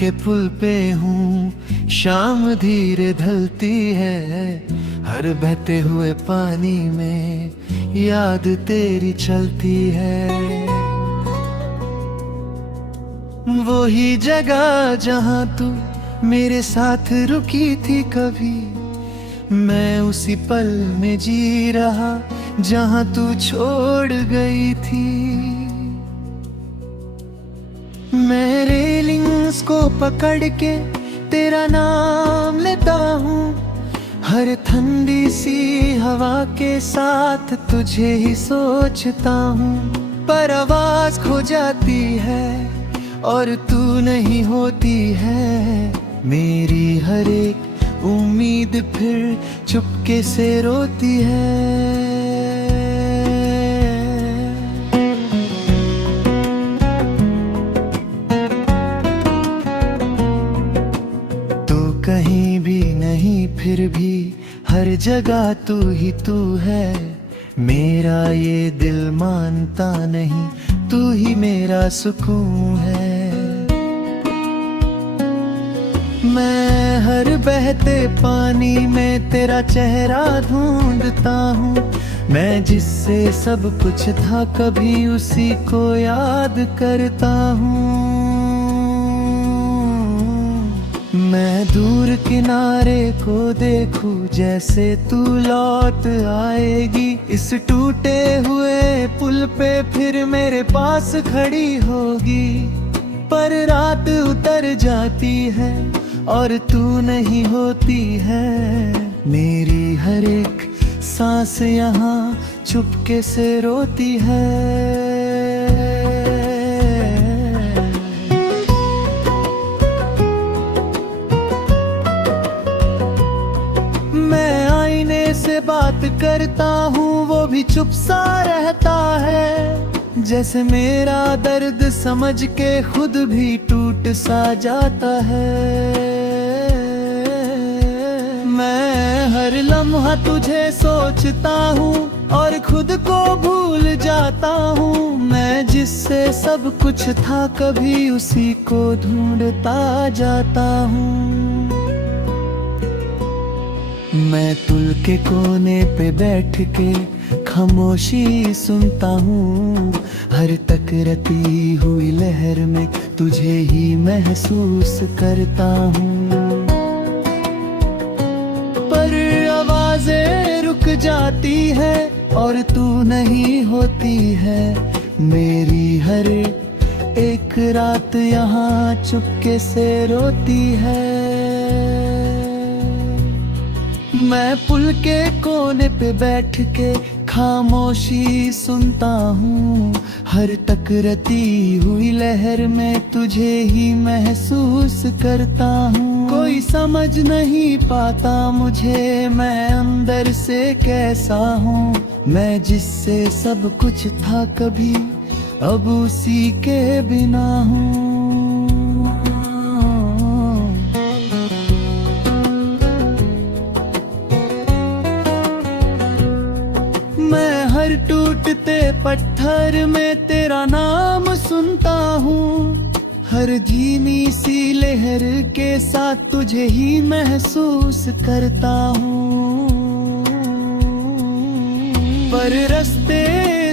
के पुल पे हूँ, शाम धीरे ढलती है। हर बहते हुए पानी में याद तेरी चलती है। वो ही जगह जहाँ तू मेरे साथ रुकी थी कभी, मैं उसी पल में जी रहा जहाँ तू छोड़ गई थी। मैं रेलिंग्स को पकड़ के तेरा नाम लेता हूँ, हर ठंडी सी हवा के साथ तुझे ही सोचता हूँ। पर आवाज खो जाती है और तू नहीं होती है। मेरी हर एक उम्मीद फिर चुपके से रोती है। कहीं भी नहीं फिर भी हर जगह तू ही तू है। मेरा ये दिल मानता नहीं, तू ही मेरा सुकून है। मैं हर बहते पानी में तेरा चेहरा ढूंढता हूँ। मैं जिससे सब कुछ था कभी उसी को याद करता हूँ। मैं दूर किनारे को देखूं जैसे तू लौट आएगी। इस टूटे हुए पुल पे फिर मेरे पास खड़ी होगी। पर रात उतर जाती है और तू नहीं होती है। मेरी हर एक सांस यहाँ चुपके से रोती है। बात करता हूँ वो भी चुप सा रहता है। जैसे मेरा दर्द समझ के खुद भी टूट सा जाता है। मैं हर लम्हा तुझे सोचता हूँ और खुद को भूल जाता हूँ। मैं जिससे सब कुछ था कभी उसी को ढूंढता जाता हूँ। मैं पुल के कोने पे बैठ के खामोशी सुनता हूँ। हर टकराती हुई लहर में तुझे ही महसूस करता हूँ। पर आवाजें रुक जाती है और तू नहीं होती है। मेरी हर एक रात यहाँ चुपके से रोती है। मैं पुल के कोने पे बैठ के खामोशी सुनता हूँ। हर टकराती हुई लहर में तुझे ही महसूस करता हूँ। कोई समझ नहीं पाता मुझे मैं अंदर से कैसा हूँ। मैं जिससे सब कुछ था कभी अब उसी के बिना हूँ। हर टूटते पत्थर में तेरा नाम सुनता हूँ। हर धीमी सी लहर के साथ तुझे ही महसूस करता हूँ। पर रास्ते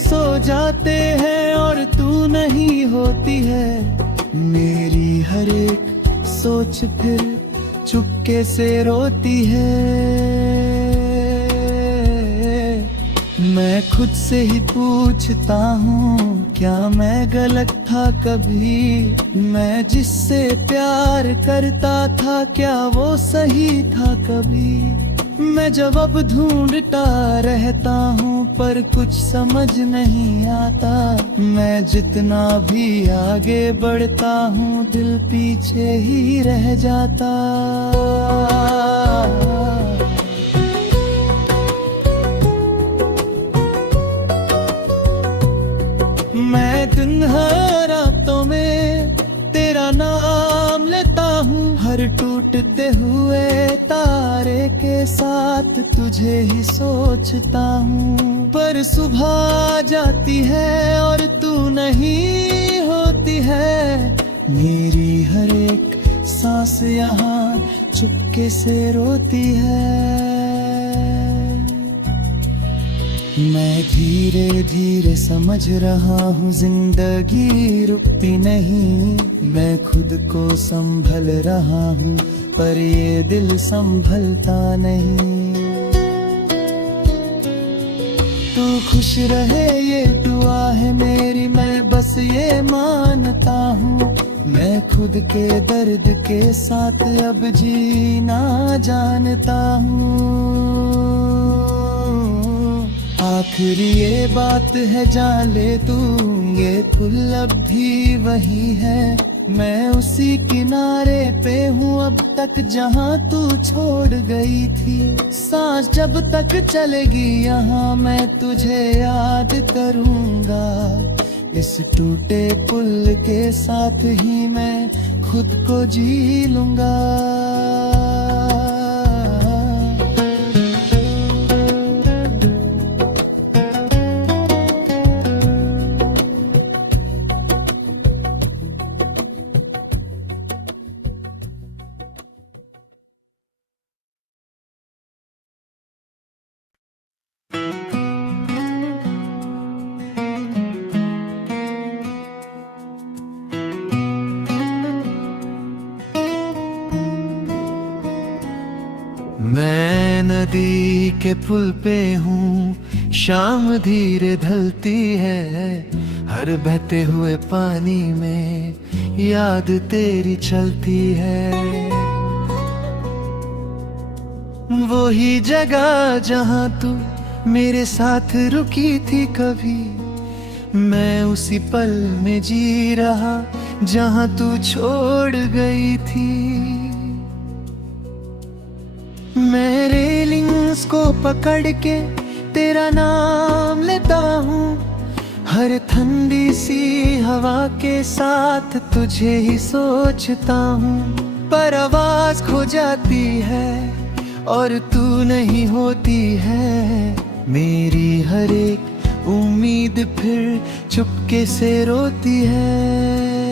सो जाते हैं और तू नहीं होती है। मेरी हर एक सोच फिर चुपके से रोती है। मैं खुद से ही पूछता हूँ क्या मैं गलत था कभी। मैं जिससे प्यार करता था क्या वो सही था कभी। मैं जवाब ढूंढता रहता हूँ पर कुछ समझ नहीं आता। मैं जितना भी आगे बढ़ता हूँ दिल पीछे ही रह जाता। मैं दिन हर रातों में तेरा नाम लेता हूँ। हर टूटते हुए तारे के साथ तुझे ही सोचता हूँ। पर सुबह जाती है और तू नहीं होती है। मेरी हर एक सांस यहाँ चुपके से रोती है। मैं धीरे धीरे समझ रहा हूँ जिंदगी रुकती नहीं। मैं खुद को संभल रहा हूँ पर ये दिल संभलता नहीं। तू खुश रहे ये दुआ है मेरी, मैं बस ये मानता हूँ। मैं खुद के दर्द के साथ अब जीना जानता हूँ। आखिरी ये बात है जान ले तू, ये पुल अब भी वही है। मैं उसी किनारे पे हूँ अब तक जहाँ तू छोड़ गई थी। सांस जब तक चलेगी यहाँ मैं तुझे याद करूँगा। इस टूटे पुल के साथ ही मैं खुद को जी लूँगा। मैं नदी के पुल पे हूँ, शाम धीरे ढलती है। हर बहते हुए पानी में याद तेरी चलती है। वो ही जगह जहाँ तू मेरे साथ रुकी थी कभी। मैं उसी पल में जी रहा जहाँ तू छोड़ गई थी। मैं रेलिंग्स को पकड़ के तेरा नाम लेता हूँ। हर ठंडी सी हवा के साथ तुझे ही सोचता हूँ। पर आवाज खो जाती है और तू नहीं होती है। मेरी हर एक उम्मीद फिर चुपके से रोती है।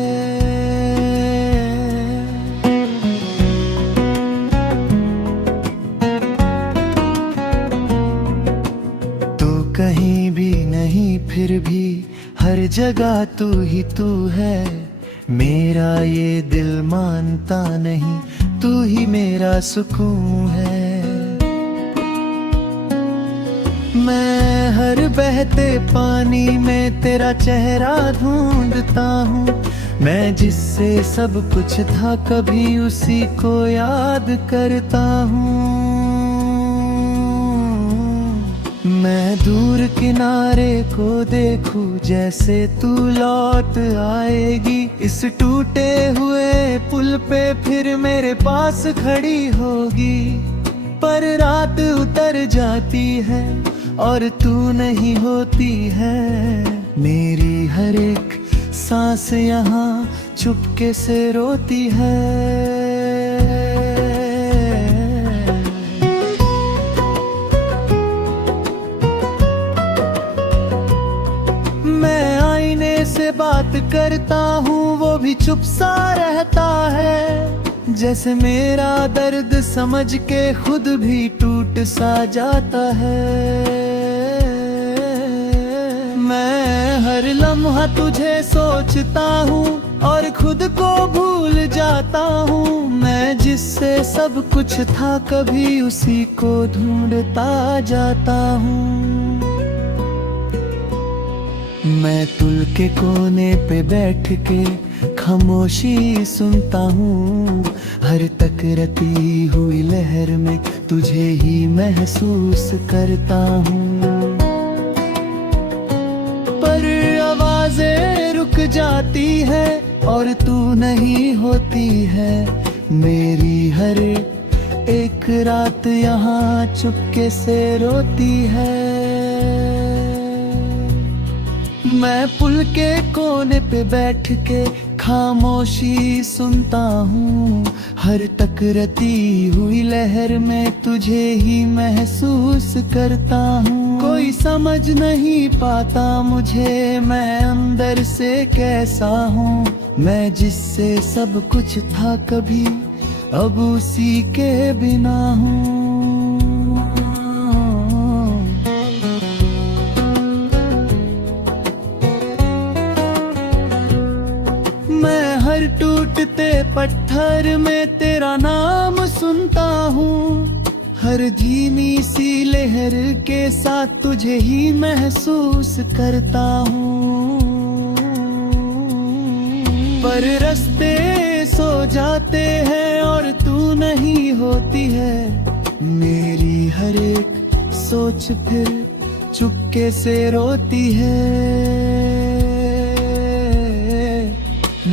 कहीं भी नहीं फिर भी हर जगह तू ही तू है। मेरा ये दिल मानता नहीं, तू ही मेरा सुकून है। मैं हर बहते पानी में तेरा चेहरा ढूंढता हूँ। मैं जिससे सब कुछ था कभी उसी को याद करता हूँ। मैं दूर किनारे को देखूं जैसे तू लौट आएगी। इस टूटे हुए पुल पे फिर मेरे पास खड़ी होगी। पर रात उतर जाती है और तू नहीं होती है। मेरी हर एक सांस यहाँ चुपके से रोती है। से बात करता हूँ वो भी चुप सा रहता है। जैसे मेरा दर्द समझ के खुद भी टूट सा जाता है। मैं हर लम्हा तुझे सोचता हूँ और खुद को भूल जाता हूँ। मैं जिससे सब कुछ था कभी उसी को ढूंढता जाता हूँ। मैं पुल के कोने पे बैठ के खामोशी सुनता हूँ। हर टकराती हुई लहर में तुझे ही महसूस करता हूँ। पर आवाजें रुक जाती है और तू नहीं होती है। मेरी हर एक रात यहाँ चुपके से रोती है। मैं पुल के कोने पे बैठ के खामोशी सुनता हूँ। हर टकराती हुई लहर में तुझे ही महसूस करता हूँ। कोई समझ नहीं पाता मुझे मैं अंदर से कैसा हूँ। मैं जिससे सब कुछ था कभी, अब उसी के बिना हूँ। मैं हर टूटते पत्थर में तेरा नाम सुनता हूँ, हर धीमी सी लहर के साथ तुझे ही महसूस करता हूँ। पर रास्ते सो जाते हैं और तू नहीं होती है, मेरी हर एक सोच फिर चुपके से रोती है।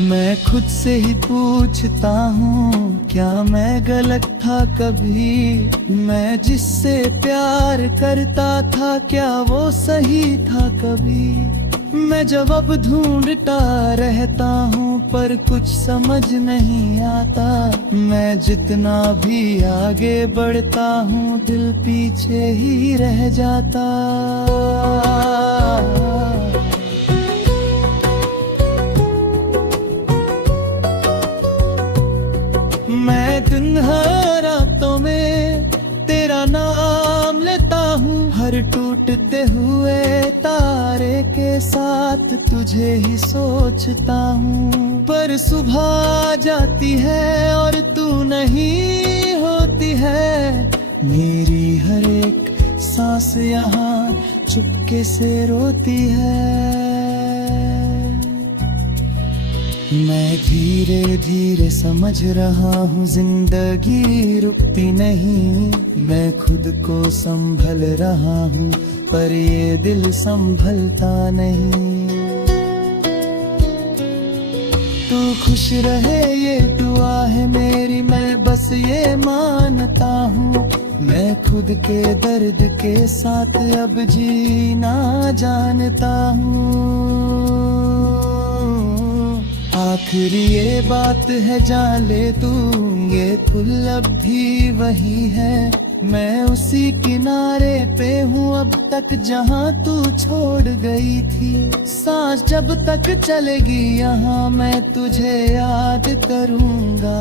मैं खुद से ही पूछता हूँ, क्या मैं गलत था कभी? मैं जिससे प्यार करता था, क्या वो सही था कभी? मैं जवाब ढूंढता रहता हूँ पर कुछ समझ नहीं आता। मैं जितना भी आगे बढ़ता हूँ, दिल पीछे ही रह जाता। मैं दिन हर रातों में तेरा नाम लेता हूँ, हर टूटते हुए तारे के साथ तुझे ही सोचता हूँ। पर सुबह जाती है और तू नहीं होती है, मेरी हर एक सांस यहाँ चुपके से रोती है। मैं धीरे धीरे समझ रहा हूँ, जिंदगी रुकती नहीं। मैं खुद को संभल रहा हूँ पर ये दिल संभलता नहीं। तू खुश रहे ये दुआ है मेरी, मैं बस ये मानता हूँ। मैं खुद के दर्द के साथ अब जीना जानता हूँ। आखिरी ये बात है जान ले तू, ये पुल अब भी वही है। मैं उसी किनारे पे हूँ अब तक जहाँ तू छोड़ गई थी। सांस जब तक चलेगी यहाँ मैं तुझे याद करूँगा।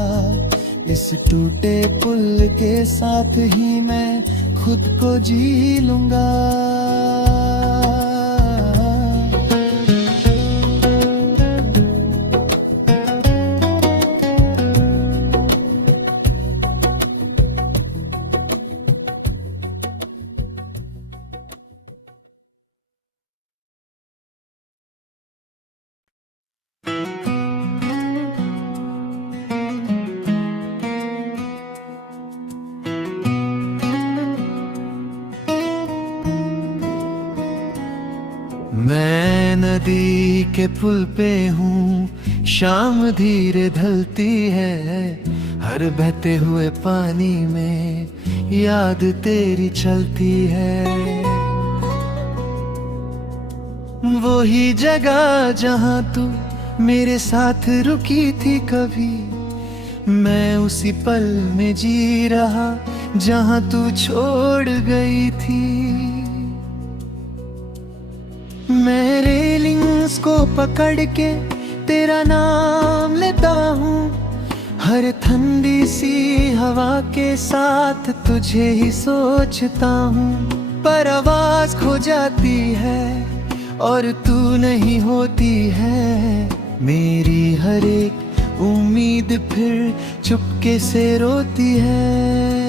इस टूटे पुल के साथ ही मैं खुद को जी लूँगा। मैं नदी के पुल पे हूँ, शाम धीरे ढलती है। हर बहते हुए पानी में याद तेरी चलती है। वो ही जगह जहाँ तू मेरे साथ रुकी थी कभी, मैं उसी पल में जी रहा जहाँ तू छोड़ गई थी। मैं रेलिंग्स को पकड़ के तेरा नाम लेता हूँ, हर ठंडी सी हवा के साथ तुझे ही सोचता हूँ। पर आवाज खो जाती है और तू नहीं होती है, मेरी हर एक उम्मीद फिर चुपके से रोती है।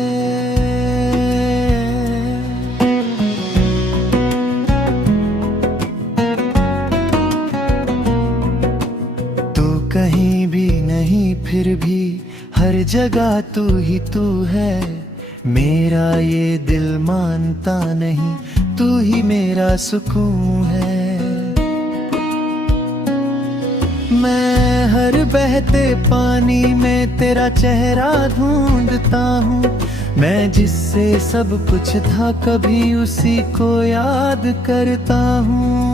कहीं भी नहीं फिर भी हर जगह तू ही तू है। मेरा ये दिल मानता नहीं, तू ही मेरा सुकून है। मैं हर बहते पानी में तेरा चेहरा ढूंढता हूँ। मैं जिससे सब कुछ था कभी उसी को याद करता हूँ।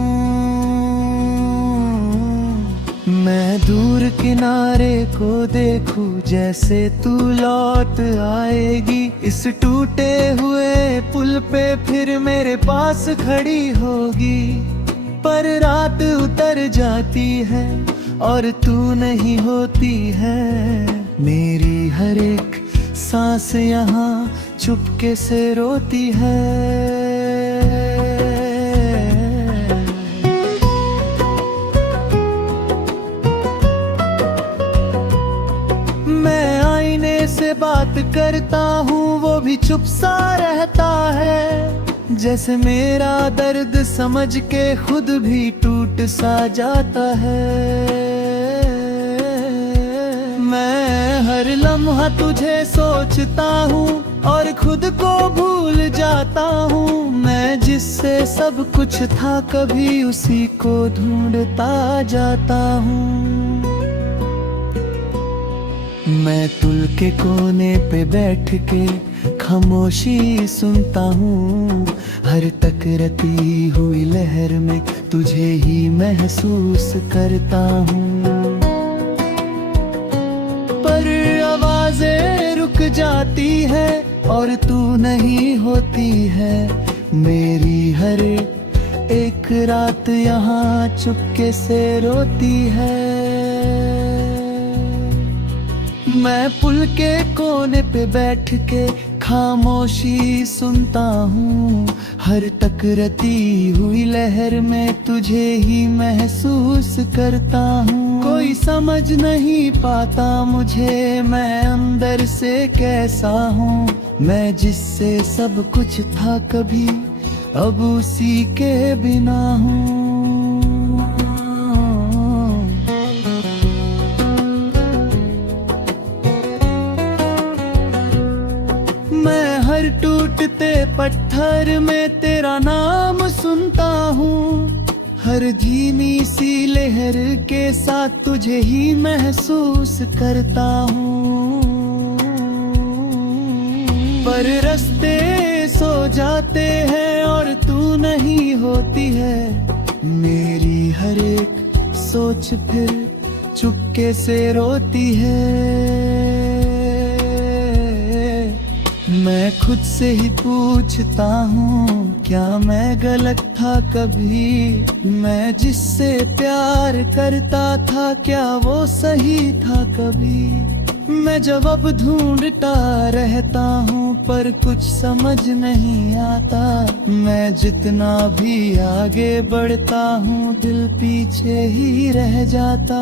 मैं दूर किनारे को देखूं जैसे तू लौट आएगी। इस टूटे हुए पुल पे फिर मेरे पास खड़ी होगी। पर रात उतर जाती है और तू नहीं होती है। मेरी हर एक सांस यहाँ चुपके से रोती है। मैं आईने से बात करता हूँ, वो भी चुप सा रहता है। जैसे मेरा दर्द समझ के खुद भी टूट सा जाता है। मैं हर लम्हा तुझे सोचता हूँ और खुद को भूल जाता हूँ। मैं जिससे सब कुछ था कभी उसी को ढूंढता जाता हूँ। मैं पुल के कोने पे बैठ के खामोशी सुनता हूँ। हर टकराती हुई लहर में तुझे ही महसूस करता हूँ। पर आवाजें रुक जाती है और तू नहीं होती है। मेरी हर एक रात यहाँ चुपके से रोती है। मैं पुल के कोने पे बैठ के खामोशी सुनता हूँ। हर टकराती हुई लहर में तुझे ही महसूस करता हूँ। कोई समझ नहीं पाता मुझे, मैं अंदर से कैसा हूँ। मैं जिससे सब कुछ था कभी अब उसी के बिना हूँ। मैं हर टूटते पत्थर में तेरा नाम सुनता हूँ। हर धीमी सी लहर के साथ तुझे ही महसूस करता हूँ। पर रास्ते सो जाते हैं और तू नहीं होती है। मेरी हर एक सोच फिर चुपके से रोती है। मैं खुद से ही पूछता हूँ, क्या मैं गलत था कभी? मैं जिससे प्यार करता था क्या वो सही था कभी? मैं जवाब ढूंढता रहता हूँ पर कुछ समझ नहीं आता। मैं जितना भी आगे बढ़ता हूँ दिल पीछे ही रह जाता।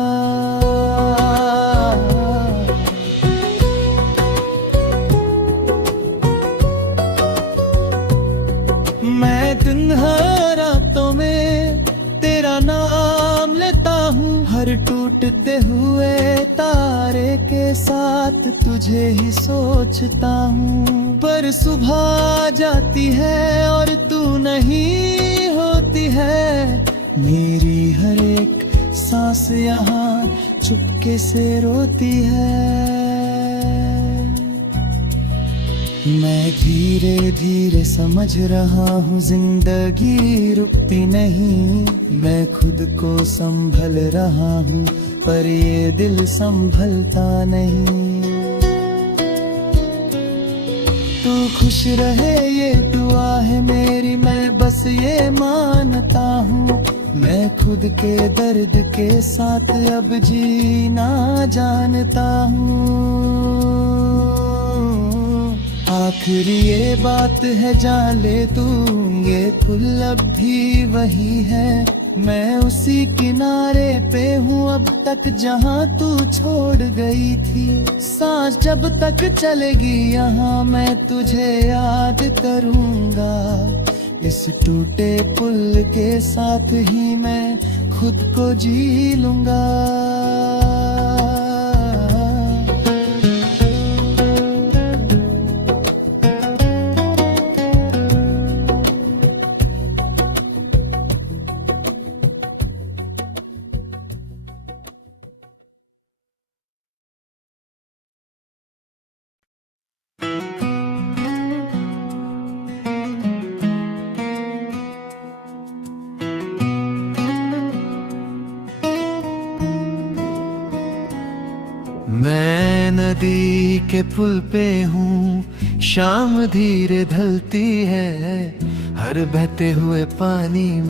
मैं दिन हर रातों में तेरा नाम लेता हूँ। हर टूटते हुए तारे के साथ तुझे ही सोचता हूँ। पर सुबह जाती है और तू नहीं होती है। मेरी हर एक सांस यहाँ चुपके से रोती है। मैं धीरे धीरे समझ रहा हूँ जिंदगी रुकती नहीं। मैं खुद को संभल रहा हूँ पर ये दिल संभलता नहीं। तू खुश रहे ये दुआ है मेरी, मैं बस ये मानता हूँ। मैं खुद के दर्द के साथ अब जीना जानता हूँ। आखिरी ये बात है जान ले तू, ये पुल अब भी वही है। मैं उसी किनारे पे हूँ अब तक जहाँ तू छोड़ गई थी। सांस जब तक चलेगी यहाँ मैं तुझे याद करूँगा। इस टूटे पुल के साथ ही मैं खुद को जी लूँगा। मैं नदी के पुल पे हूँ, शाम धीरे ढलती है। हर बहते हुए पानी